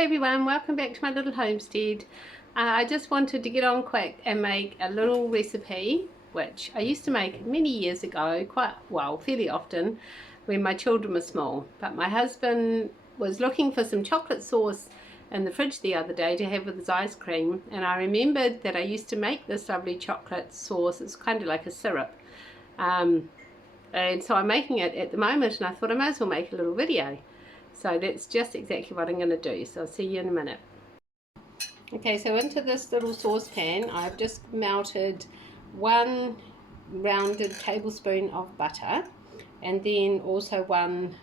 Hi everyone, welcome back to my little homestead. I just wanted to get on quick and make a little recipe which I used to make many years ago, fairly often when my children were small. But my husband was looking for some chocolate sauce in the fridge the other day to have with his ice cream, and I remembered that I used to make this lovely chocolate sauce. It's kind of like a syrup. And so I'm making it at the moment, and I thought I might as well make a little video. So that's just exactly what I'm going to do. So I'll see you in a minute. Okay, so into this little saucepan, I've just melted 1 rounded tablespoon of butter, and then also 1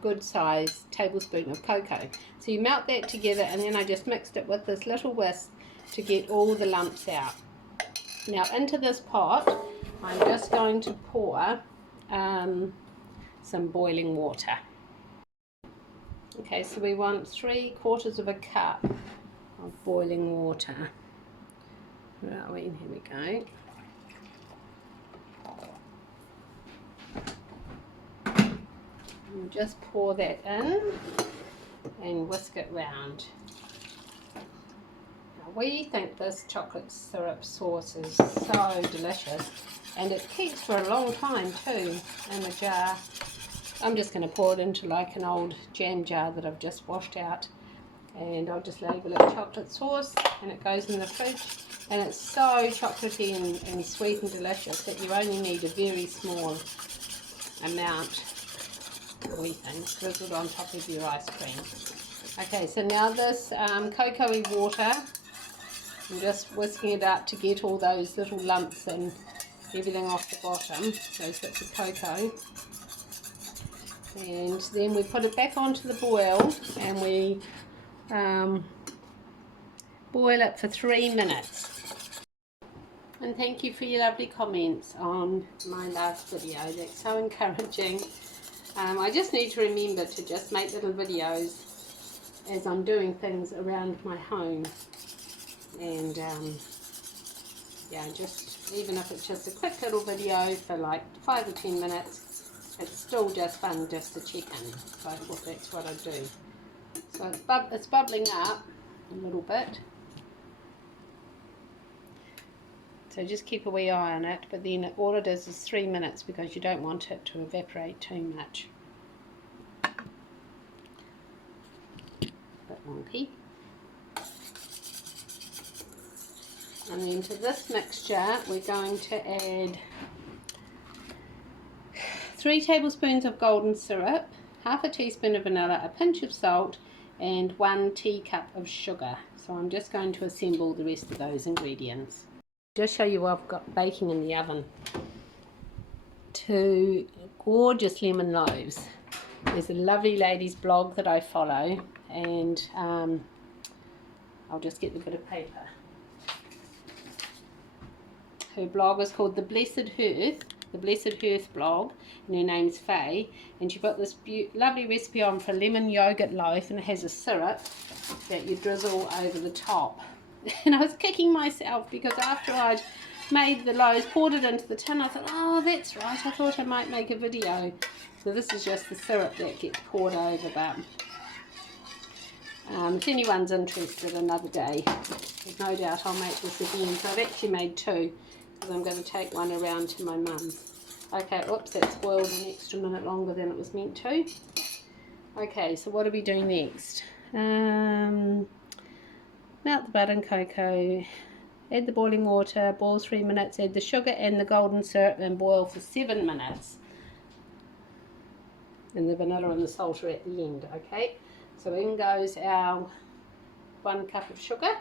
good sized tablespoon of cocoa. So you melt that together, and then I just mixed it with this little whisk to get all the lumps out. Now into this pot, I'm just going to pour some boiling water. Okay, so we want 3/4 of a cup of boiling water. Where are we? Here we go. And just pour that in and whisk it round. Now we think this chocolate syrup sauce is so delicious, and it keeps for a long time too in a jar. I'm just going to pour it into like an old jam jar that I've just washed out, and I'll just label it chocolate sauce, and it goes in the fridge. And it's so chocolatey and sweet and delicious that you only need a very small amount, we think, drizzled on top of your ice cream. Okay, so now this cocoa-y water, I'm just whisking it up to get all those little lumps and everything off the bottom, those bits of cocoa. And then we put it back onto the boil, and we boil it for 3 minutes. And thank you for your lovely comments on my last video. That's so encouraging. I just need to remember to just make little videos as I'm doing things around my home, and yeah, just even if it's just a quick little video for like 5 or 10 minutes, it's still just fun just to check in. So that's what I do. So it's bubbling up a little bit. So just keep a wee eye on it, but then all it is 3 minutes, because you don't want it to evaporate too much. A bit wonky. And then to this mixture we're going to add 3 tablespoons of golden syrup, half a teaspoon of vanilla, a pinch of salt, and 1 teacup of sugar. So I'm just going to assemble the rest of those ingredients. Just show you what I've got baking in the oven. 2 gorgeous lemon loaves. There's a lovely lady's blog that I follow, and I'll just get the bit of paper. Her blog is called The Blessed Hearth blog, and her name's Faye, and she put this lovely recipe on for a lemon yogurt loaf, and it has a syrup that you drizzle over the top. And I was kicking myself because after I'd made the loaves, poured it into the tin, I thought, oh, that's right, I thought I might make a video. So this is just the syrup that gets poured over, but if anyone's interested, another day, there's no doubt I'll make this again. So I've actually made 2, because I'm going to take one around to my mum's. Okay, oops, that's boiled an extra minute longer than it was meant to. Okay, so what are we doing next? Melt the butter and cocoa, add the boiling water, boil 3 minutes, add the sugar and the golden syrup, and boil for 7 minutes. And the vanilla and the salt are at the end, okay? So in goes our 1 cup of sugar.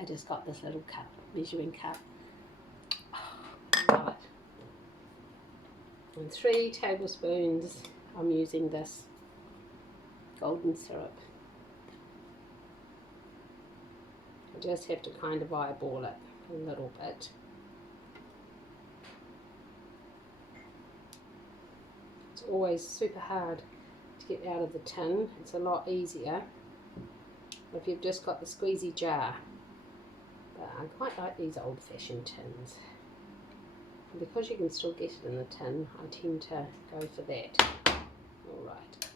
I just got this little cup, measuring cup. Oh, love it. And 3 tablespoons, I'm using this golden syrup. I just have to kind of eyeball it a little bit. It's always super hard to get out of the tin. It's a lot easier if you've just got the squeezy jar. But I quite like these old-fashioned tins. And because you can still get it in the tin, I tend to go for that. Alright.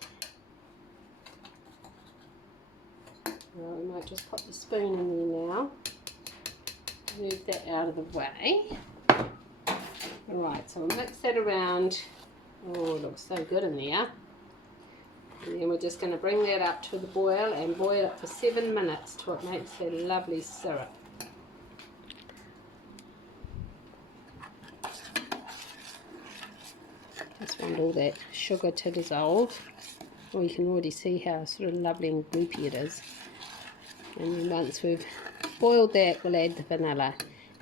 Well, we might just pop the spoon in there now. Move that out of the way. Alright, so we'll mix that around. Oh, it looks so good in there. And then we're just going to bring that up to the boil and boil it for 7 minutes till it makes a lovely syrup. Just want all that sugar to dissolve. Well, you can already see how sort of lovely and gloopy it is. And then once we've boiled that, we'll add the vanilla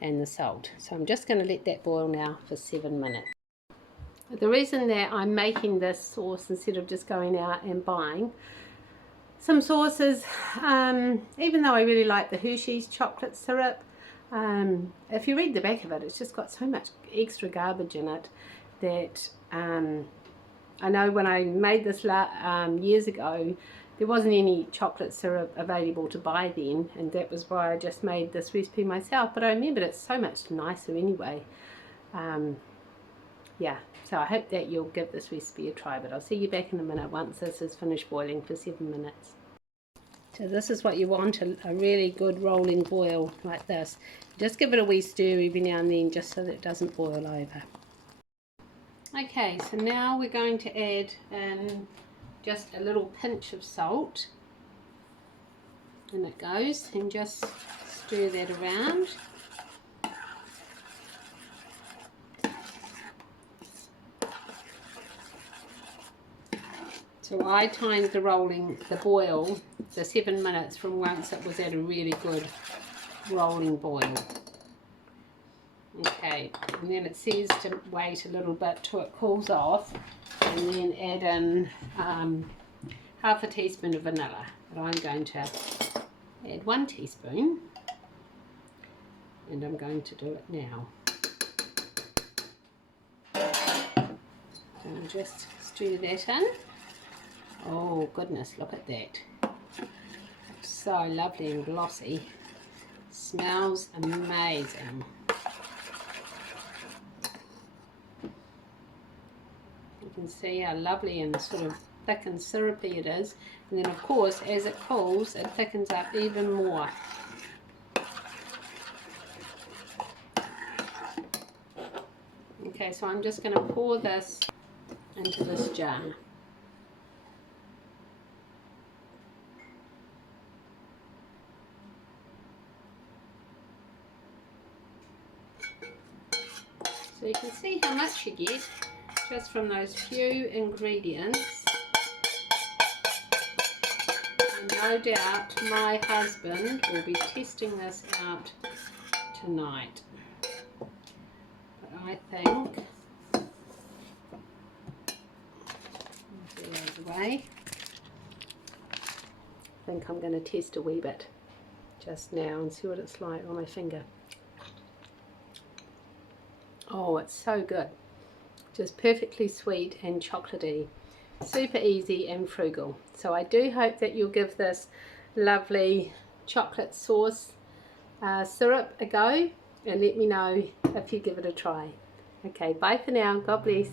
and the salt. So I'm just going to let that boil now for 7 minutes. The reason that I'm making this sauce instead of just going out and buying some sauces, even though I really like the Hershey's chocolate syrup, if you read the back of it, it's just got so much extra garbage in it that I know when I made this years ago, there wasn't any chocolate syrup available to buy then, and that was why I just made this recipe myself. But I remembered it's so much nicer anyway. Yeah, so I hope that you'll give this recipe a try, but I'll see you back in a minute once this is finished boiling for 7 minutes. So this is what you want, a really good rolling boil like this. Just give it a wee stir every now and then just so that it doesn't boil over. Okay, so now we're going to add just a little pinch of salt, and it goes, and just stir that around. So I timed the boil, the 7 minutes from once it was at a really good rolling boil. Okay, and then it says to wait a little bit till it cools off, and then add in half a teaspoon of vanilla. But I'm going to add 1 teaspoon, and I'm going to do it now. So just stir that in. Oh goodness, look at that. So lovely and glossy. Smells amazing. You can see how lovely and sort of thick and syrupy it is. And then of course, as it cools, it thickens up even more. Okay, so I'm just going to pour this into this jar. So you can see how much you get just from those few ingredients. And no doubt my husband will be testing this out tonight. But I think, get out of the way, I think I'm going to test a wee bit just now and see what it's like on my finger. Oh, it's so good. Just perfectly sweet and chocolatey. Super easy and frugal. So I do hope that you'll give this lovely chocolate sauce syrup a go, and let me know if you give it a try. Okay, bye for now. God bless.